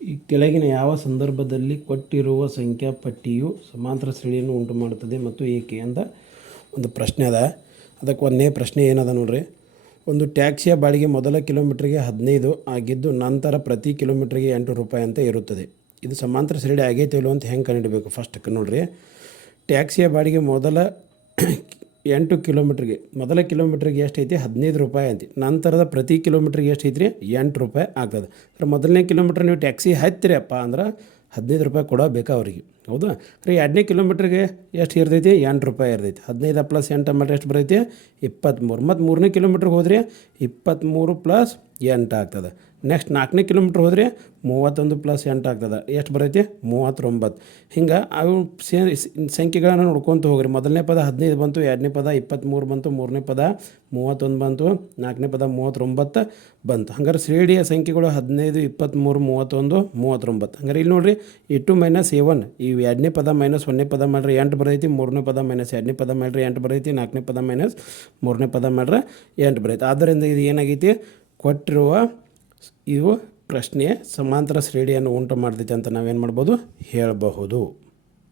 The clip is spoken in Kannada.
ಈ ಕೆಳಗಿನ ಯಾವ ಸಂದರ್ಭದಲ್ಲಿ ಕೊಟ್ಟಿರುವ ಸಂಖ್ಯಾ ಪಟ್ಟಿಯು ಸಮಾಂತರ ಶ್ರೇಣಿಯನ್ನು ಉಂಟು ಮಾಡುತ್ತದೆ ಮತ್ತು ಏಕೆ ಅಂತ ಒಂದು ಪ್ರಶ್ನೆ ಅದ. ಅದಕ್ಕೆ ಒಂದನೇ ಪ್ರಶ್ನೆ ಏನದ ನೋಡ್ರಿ. ಒಂದು ಟ್ಯಾಕ್ಸಿಯ ಬಾಡಿಗೆ ಮೊದಲ ಕಿಲೋಮೀಟ್ರಿಗೆ 15 ಆಗಿದ್ದು ನಂತರ ಪ್ರತಿ ಕಿಲೋಮೀಟ್ರಿಗೆ 8 ರೂಪಾಯಿ ಅಂತ ಇರುತ್ತದೆ. ಇದು ಸಮಾಂತರ ಶ್ರೇಣಿ ಆಗೈತೆ ಇಲ್ಲೋ ಅಂತ ಹೆಂಗೆ ಕಂಡುಹಿಡಬೇಕು? ಫಸ್ಟಕ್ಕೆ ನೋಡ್ರಿ, ಟ್ಯಾಕ್ಸಿಯ ಬಾಡಿಗೆ ಮೊದಲ 8 ಕಿಲೋಮೀಟ್ರಿಗೆ ಮೊದಲ ಕಿಲೋಮೀಟ್ರಿಗೆ ಎಷ್ಟೈತಿ? 15 ರೂಪಾಯಿ ಅಂತಿ. ನಂತರದ ಪ್ರತಿ ಕಿಲೋಮೀಟ್ರಿಗೆ ಎಷ್ಟು ಐತ್ರಿ? 8 ರೂಪಾಯಿ ಆಗ್ತದೆ. ಮೊದಲನೇ ಕಿಲೋಮೀಟ್ರ್ ನೀವು ಟ್ಯಾಕ್ಸಿ ಹತ್ತಿರಪ್ಪ ಅಂದ್ರೆ 15 ರೂಪಾಯಿ ಕೊಡಬೇಕು ಅವ್ರಿಗೆ, ಹೌದಾ? ರೀ 2ನೇ ಕಿಲೋಮೀಟ್ರಿಗೆ ಎಷ್ಟು ಇರ್ತೈತಿ? 8 ರೂಪಾಯಿ ಇರ್ತೈತಿ. 15 + 8 ಮಾಡಿದ್ರೆ ಎಷ್ಟು ಬರ್ತೈತಿ? 23. ಮತ್ತು 3ನೇ ಕಿಲೋಮೀಟ್ರಿಗೆ ಹೋದರೆ 23 + 8 ಆಗ್ತದೆ. ನೆಕ್ಸ್ಟ್ 4ನೇ ಕಿಲೋಮೀಟ್ರ್ ಹೋದರೆ 31 + 8 ಆಗ್ತದೆ. ಎಷ್ಟು ಬರ್ತೈತಿ? 39. ಹಿಂಗೆ ಅವು ಸಂಖ್ಯೆಗಳನ್ನು ನೋಡ್ಕೊತ ಹೋಗ್ರಿ. ಮೊದಲನೇ ಪದ 15 ಬಂತು, 2ನೇ ಪದ 23 ಬಂತು, 3ನೇ ಪದ 31 ಬಂತು, 4ನೇ ಪದ 39 ಬಂತು. ಹಂಗಾರೆ ಶ್ರೇಣಿಯ ಸಂಖ್ಯೆಗಳು 15, 23, 31, 39. ಹಂಗಾರೆ ಇಲ್ಲಿ ನೋಡಿರಿ, 8 - 7 ಈ 2ನೇ ಪದ ಮೈನಸ್ 1ನೇ ಪದ ಮಾಡ್ರೆ 8 ಬರ್ತೈತಿ. 3ನೇ ಪದ ಮೈನಸ್ 2ನೇ ಪದ ಮಾಡ್ರೆ 8 ಬರ್ತೈತಿ. 4ನೇ ಪದ ಮೈನಸ್ 3ನೇ ಪದ ಮಾಡ್ರೆ 8 ಬರ್ತೈತಿ. ಆದ್ದರಿಂದ ಇದು ಏನಾಗೈತಿ? ಕೊಟ್ಟಿರುವ ಇವು ಪ್ರಶ್ನೆ ಸಮಾಂತರ ಶ್ರೇಣಿಯನ್ನು ಉಂಟು ಮಾಡ್ತೈತೆ ಅಂತ ನಾವೇನು ಮಾಡ್ಬೋದು? ಹೇಳಬಹುದು.